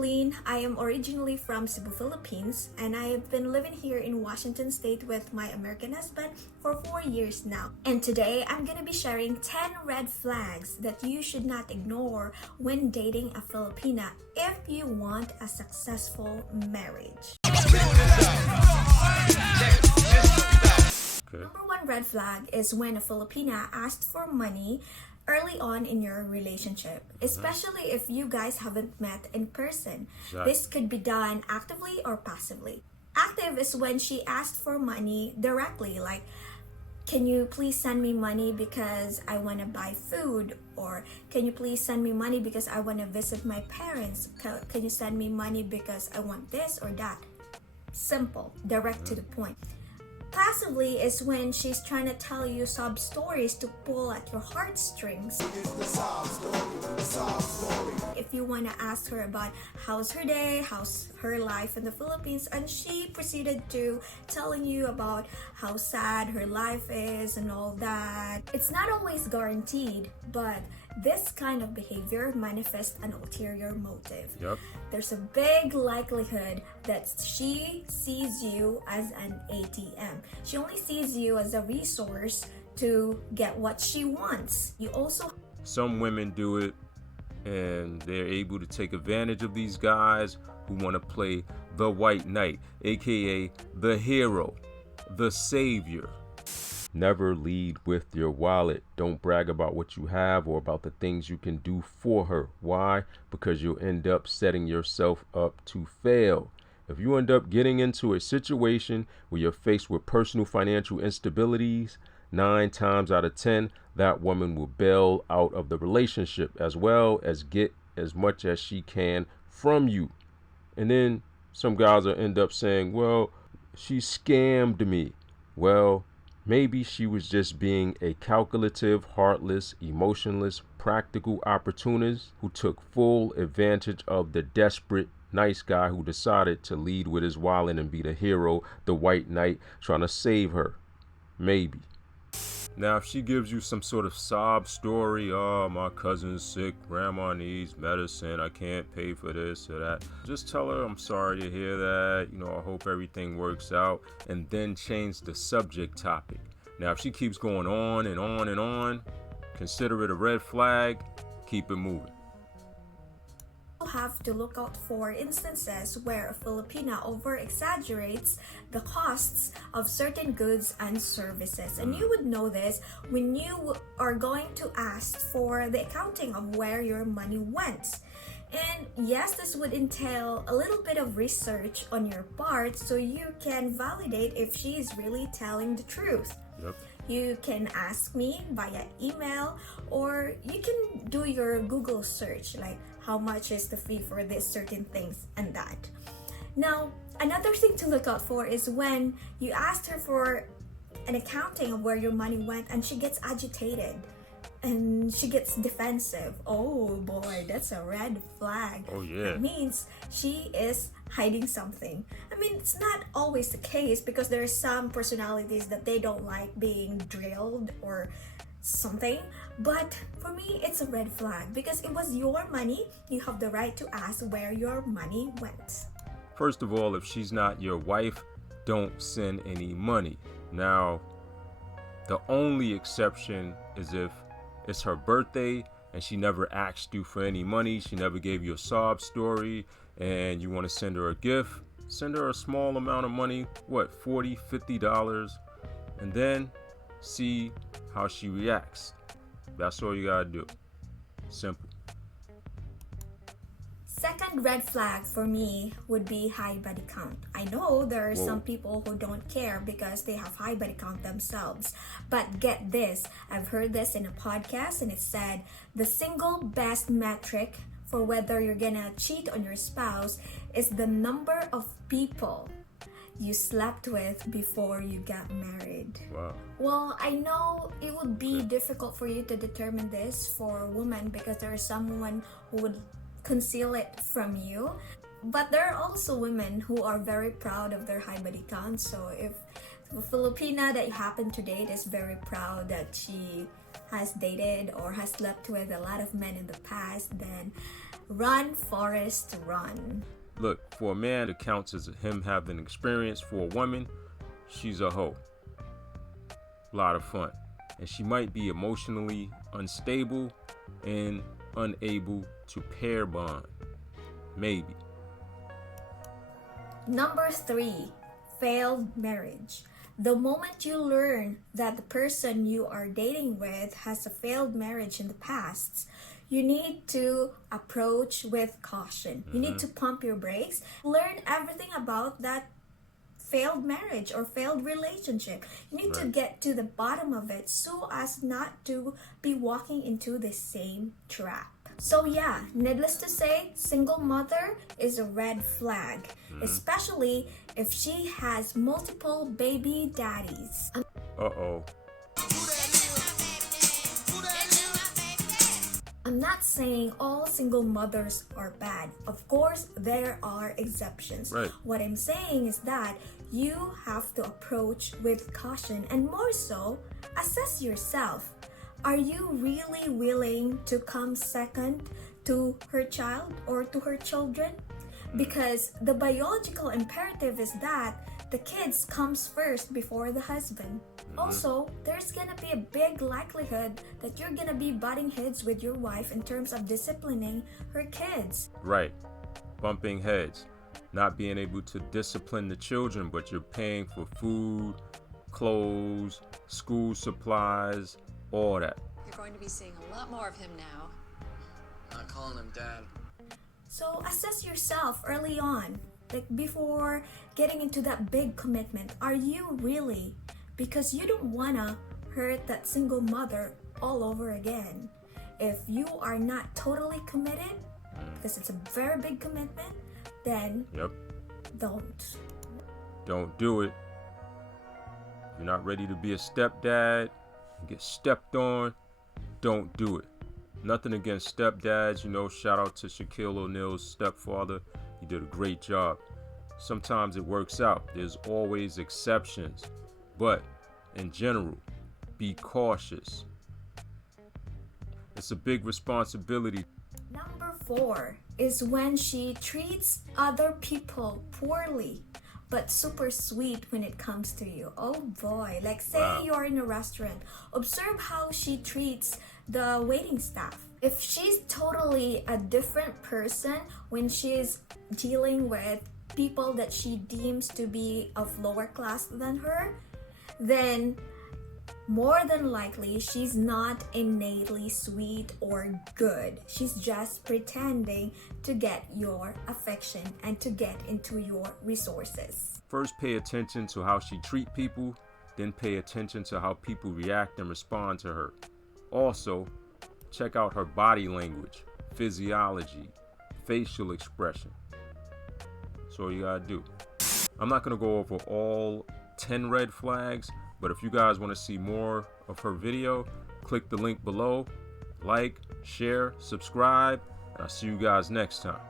Arlene. I am originally from Cebu, Philippines, and I have been living here in Washington State with my American husband for 4 years now. And today I'm gonna be sharing 10 red flags that you should not ignore when dating a Filipina if you want a successful marriage. Number one red flag is when a Filipina asked for money early on in your relationship, especially if you guys haven't met in person. This could be done actively or passively. Active is when she asked for money directly, like, can you please send me money because I want to buy food? Or can you please send me money because I want to visit my parents? Can you send me money because I want this or that? Simple, direct to the point. Passively is when she's trying to tell you sob stories to pull at your heartstrings. If you want to ask her about how's her day, how's her life in the Philippines, and she proceeded to telling you about how sad her life is and all that. It's not always guaranteed, but this kind of behavior manifests an ulterior motive. There's a big likelihood that she sees you as an ATM. She only sees you as a resource to get what she wants. Some women do it and they're able to take advantage of these guys who want to play the white knight, aka the hero, the savior. Never lead with your wallet. Don't brag about what you have or about the things you can do for her. Why? Because you'll end up setting yourself up to fail. If you end up getting into a situation where you're faced with personal financial instabilities, 9 times out of 10, that woman will bail out of the relationship as well as get as much as she can from you. And then some guys will end up saying, well, she scammed me. Well, maybe she was just being a calculative, heartless, emotionless, practical opportunist who took full advantage of the desperate, nice guy who decided to lead with his wallet and be the hero, the white knight, trying to save her. Maybe. Now, if she gives you some sort of sob story, oh, my cousin's sick, grandma needs medicine, I can't pay for this or that, just tell her, I'm sorry to hear that, I hope everything works out, and then change the subject topic. Now, if she keeps going on and on and on, consider it a red flag, keep it moving. Have to look out for instances where a Filipina over-exaggerates the costs of certain goods and services. And you would know this when you are going to ask for the accounting of where your money went. And yes, this would entail a little bit of research on your part so you can validate if she is really telling the truth. You can ask me via email, or you can do your Google search, like how much is the fee for this certain things and that. Now, another thing to look out for is when you asked her for an accounting of where your money went and she gets agitated and she gets defensive. Oh boy, that's a red flag. Oh yeah. That means she is hiding something. I mean, it's not always the case because there are some personalities that they don't like being drilled or something, but for me it's a red flag because it was your money. You have the right to ask where your money went. First of all, if she's not your wife, don't send any money. Now, the only exception is if it's her birthday and she never asked you for any money, she never gave you a sob story, and you want to send her a gift, send her a small amount of money, what, $40, $50, and then see how she reacts. That's all you gotta do. Simple. Second red flag for me would be high body count. I know there are some people who don't care because they have high body count themselves. But get this, I've heard this in a podcast and it said the single best metric for whether you're gonna cheat on your spouse is the number of people you slept with before you got married. Wow. Well, I know it would be difficult for you to determine this for a woman because there is someone who would conceal it from you, but there are also women who are very proud of their high body count. So if The Filipina that you happen to date is very proud that she has dated or has slept with a lot of men in the past, then run, Forrest, run. Look, for a man, it counts as him having experience. For a woman, she's a hoe. A lot of fun. And she might be emotionally unstable and unable to pair bond. Maybe. Number 3, failed marriage. The moment you learn that the person you are dating with has a failed marriage in the past, you need to approach with caution. You need to pump your brakes. Learn everything about that failed marriage or failed relationship. You need to get to the bottom of it so as not to be walking into the same trap. So yeah, needless to say, single mother is a red flag, especially if she has multiple baby daddies. Uh-oh. I'm not saying all single mothers are bad. Of course, there are exceptions. Right. What I'm saying is that you have to approach with caution and more so, assess yourself. Are you really willing to come second to her child or to her children? Because the biological imperative is that the kids comes first before the husband. Also, there's gonna be a big likelihood that you're gonna be butting heads with your wife in terms of disciplining her kids. Right. Bumping heads. Not being able to discipline the children, but you're paying for food, clothes, school supplies, all that. You're going to be seeing a lot more of him now. Not calling him dad. So assess yourself early on, like before getting into that big commitment. Are you really? Because you don't wanna hurt that single mother all over again. If you are not totally committed, because it's a very big commitment, then don't. Don't do it. You're not ready to be a stepdad, get stepped on, don't do it. Nothing against stepdads, shout out to Shaquille O'Neal's stepfather. He did a great job. Sometimes it works out. There's always exceptions. But in general, be cautious. It's a big responsibility. Number 4 is when she treats other people poorly but super sweet when it comes to you. Oh boy, like say you're in a restaurant. Observe how she treats the waiting staff. If she's totally a different person when she's dealing with people that she deems to be of lower class than her, then more than likely she's not innately sweet or good. She's just pretending to get your affection and to get into your resources. First, pay attention to how she treats people, then pay attention to how people react and respond to her. Also, check out her body language, physiology, facial expression. That's all you gotta do. I'm not gonna go over all 10 red flags, but if you guys want to see more of her video, click the link below, like, share, subscribe, and I'll see you guys next time.